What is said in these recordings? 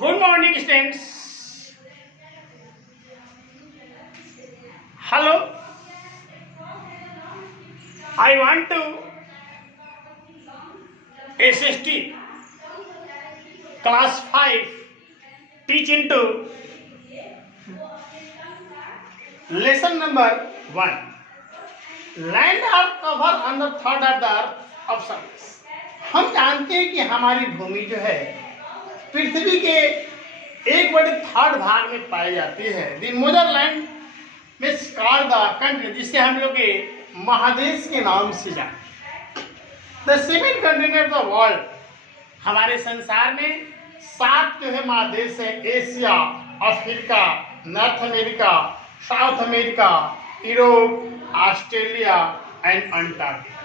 Good morning, students. Hello. I want to SST class 5 teach into lesson number 1. Land are covered on the third of the earth of surface. हम जानते हैं कि हमारी भूमि जो है पृथ्वी के 1/3 भाग में पाई जाती है। दी मदरलैंड में कॉल्ड द कंट्री, जिसे हम लोग के महादेश के नाम से जानते हैं। The 7 continent of the world, हमारे संसार में 7 जो है महादेश है। Asia, Africa, north America, south America, Europe, Australia and Antarctica.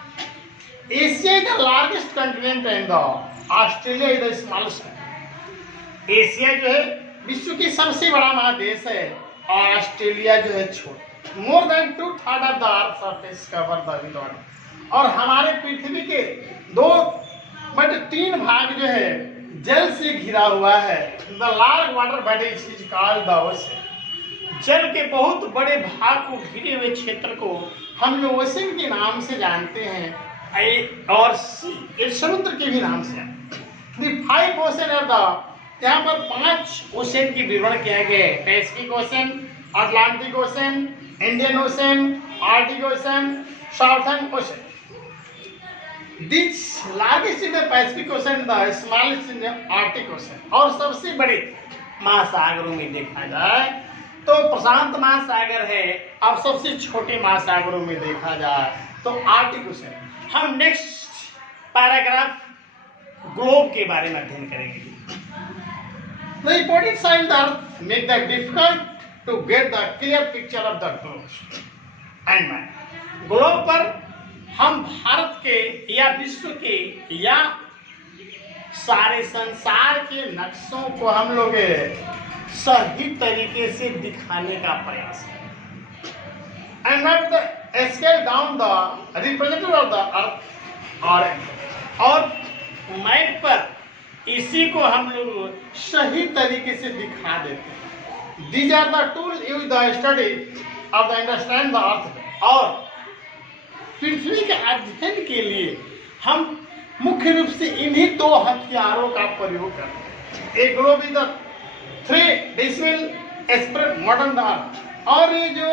Asia is the largest continent and the Australia is the smallest. Asia जो है विश्व की सबसे बड़ा महादेश है और ऑस्ट्रेलिया जो है छोटा। More than 2/3 of the earth surface cover the with, और हमारे पृथ्वी के 2/3 भाग जो है जल से घिरा हुआ है। The large water bodies is called the ocean. जल के बहुत बड़े भाग को घिरे हुए क्षेत्र को हम लोग ओशन के नाम से जानते हैं और समुद्र के भी नाम से। द 5 ओशन ऑफ द, यहाँ पर 5 ओशन की विवरण किया गया है। Pacific ocean, Atlantic ocean, Indian ocean, Arctic ocean, southern ocean. This largest in the Pacific ocean, the smallest in the Arctic ocean. और सबसे बड़े महासागरों में देखा जाए तो प्रशांत महासागर है। अब सबसे छोटे महासागरों में देखा जाए तो आर्टिक ओशन। हम नेक्स्ट पैराग्राफ ग्लोब के बारे में अध्ययन करेंगे। The important signs are make that difficult to get the clear picture of the globe and man. Globe पर हम भारत के या विश्व के या सारे संसार के नक्शों को हम लोग सही तरीके से दिखाने का प्रयास करें। And not the scale down the representative of the earth और मैप पर इसी को हम लोग सही तरीके से दिखा देते हैं। These are the tools used the study of the understand the earth। और पृथ्वी के अध्ययन के लिए हम मुख्य रूप से इन्हीं 2 हथियारों का प्रयोग करते हैं। एक globe is the 3 decimal spread modern earth, और ये जो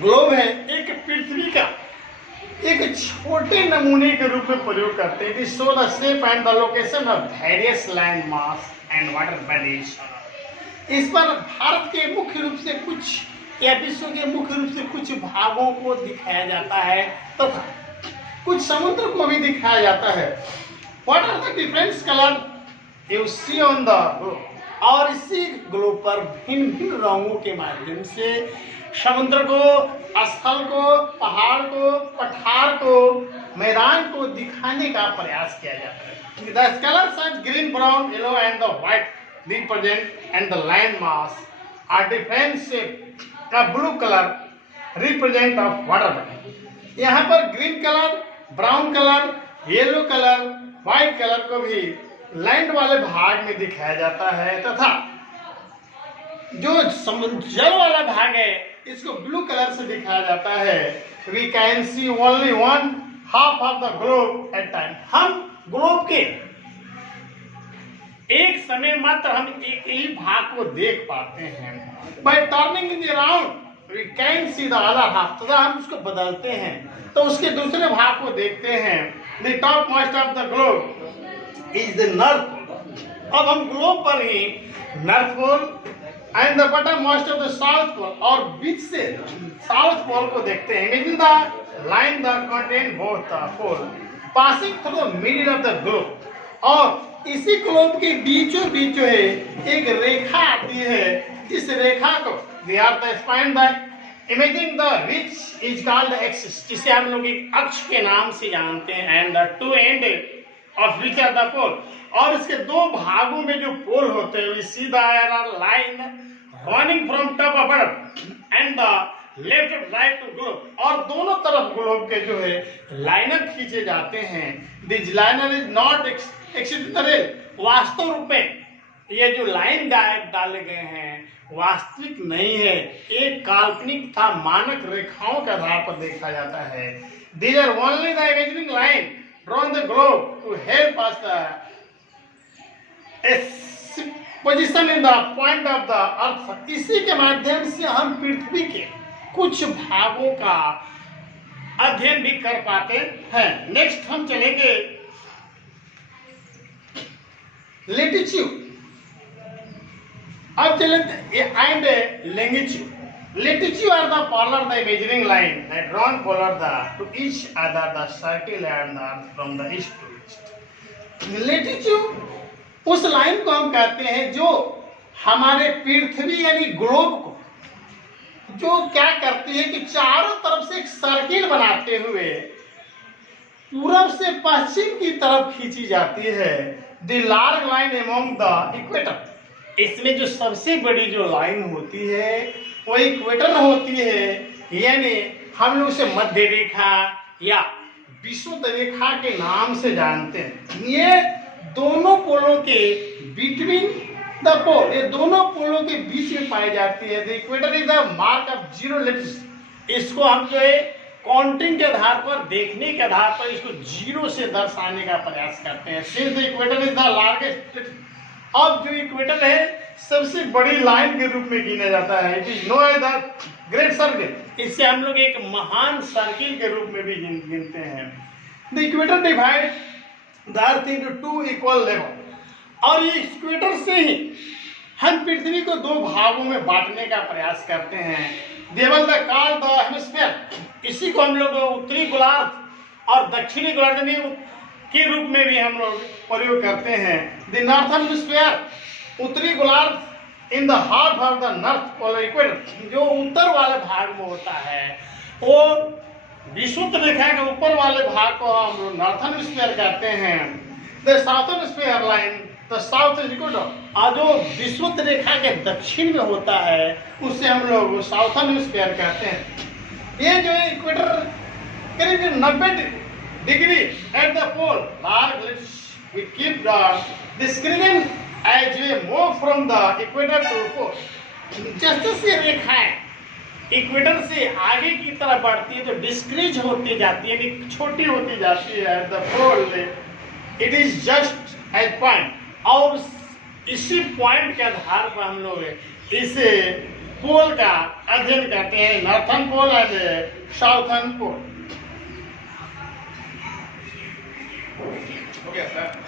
ग्लोब है एक पृथ्वी का एक छोटे नमूने के रूप में प्रयोग करते हैं। Show the shape and the location of various land mass and water bodies. इस पर भारत के मुख्य रूप से कुछ या विश्व के मुख्य रूप से कुछ भागों को दिखाया जाता है तथा कुछ समुद्र को भी दिखाया जाता है। What are the different colour you see on the globe. और इसी ग्लोब पर भिन्न भिन्न रंगों के माध्यम से समुद्र को, स्थल को, पहाड़ को, पठार को, मैदान को दिखाने का प्रयास किया जाता है। The colours are green, brown, yellow and the white represent and the land mass are different shape. The blue colour represent of water body. यहाँ पर green colour, brown colour, yellow colour, white colour को भी land वाले भाग में दिखाया जाता है तथा जो जल वाला भाग है इसको ब्लू कलर से दिखाया जाता है। We can see only 1/2 of the globe at time. हम ग्लोब के एक समय मात्र हम एक ही भाग को देख पाते हैं। By turning in the round we can see the other half. तो हम उसको बदलते हैं तो उसके दूसरे भाग को देखते हैं। The top most of the globe is the north pole. अब हम ग्लोब पर ही north pole and the bottom most of the south pole और बीच से साउथ पोल को देखते हैं। Imagine the line the contain both the pole passing through the middle of the globe. और इसी ग्लोब के बीचों बीच जो है एक रेखा आती है, जिस रेखा को we are the spine the imagine the which is called the axis, जिसे हम लोग एक अक्ष के नाम से जानते हैं। And the 2 end of which are the pole, और इसके 2 भागों में जो पोल होते हैं सीधा line running from top above and the left and right to globe. और दोनों तरफ ग्लोब के जो है लाइनर खींचे जाते हैं। This liner is not exceed the rail. वास्तव रूप में ये जो लाइन डाले गए हैं वास्तविक नहीं है, एक काल्पनिक था मानक रेखाओं के आधार पर देखा जाता है। These are only the imagining line drawn the globe to help us position in the point of the earth। इसी के माध्यम से हम पृथ्वी के कुछ भागों का अध्ययन भी कर पाते हैं। नेक्स्ट हम चलेंगे लेटिट्यूड। अब चलेंगे and longitude. Latitude are the polar, the measuring line that drawn polar to each other, the circle and the earth from the east to west। Latitude उस लाइन को हम कहते हैं जो हमारे पृथ्वी यानी ग्लोब को जो क्या करती है कि चारों तरफ से एक सर्किल बनाते हुए पूरब से पश्चिम की तरफ खींची जाती है। The large line among the equator. इसमें जो सबसे बड़ी जो लाइन होती है वो इक्वेटर होती है, यानी हम लोग उसे मध्य रेखा या विषुवत रेखा के नाम से जानते हैं। ये दोनों पोलों के बिटवीन द पोल, ये दोनों पोलों के बीच में पाई जाती है। The equator is the mark of zero latitude. इसको हम जो है काउंटिंग के आधार पर, देखने के आधार पर इसको जीरो से दर्शाने का प्रयास करते हैं। Since the equator is the largest, अब जो इक्वेटर है सबसे बड़ी लाइन के रूप में गिना जाता है। It is no as the great circle. इससे हम लोग एक महान सर्किल के रूप में भी गिनते हैं। The equator divide the earth into two equal level. और ये इक्वेटर से ही हम पृथ्वी को दो भागों में बांटने का प्रयास करते हैं। देवल द कॉल द हेमिस्फीयर। इसी को हम लोग उत्तरी गोलार्ध और दक्षिणी गोलार्ध के रूप में भी हम लोग प्रयोग करते हैं। द नॉर्थर्न हेमिस्फीयर, उत्तरी गोलार्ध in the heart of the north polar equator, जो उत्तर वाले भाग में होता है वो विषुवत रेखा के ऊपर वाले भाग को हम लोग नॉर्थर्न हेमिस्फीयर कहते हैं। The southern hemisphere line the south is equator. और जो विषुवत रेखा के दक्षिण में होता है उसे हम लोग साउथर्न हेमिस्फीयर कहते हैं। ये जो है इक्वेटर करीब 90 degree at the pole, large we keep the discrimination as we move from the equator to pole। जैसे रेखाएं इक्वेटर से आगे की तरफ बढ़ती है तो डिस्क्रीज होती जाती है, यानी छोटी होती जाती है। The pole it is just as point, और इसी पॉइंट के आधार पर हम लोग इसे पोल का अध्ययन करते हैं। Northern pole and southern pole.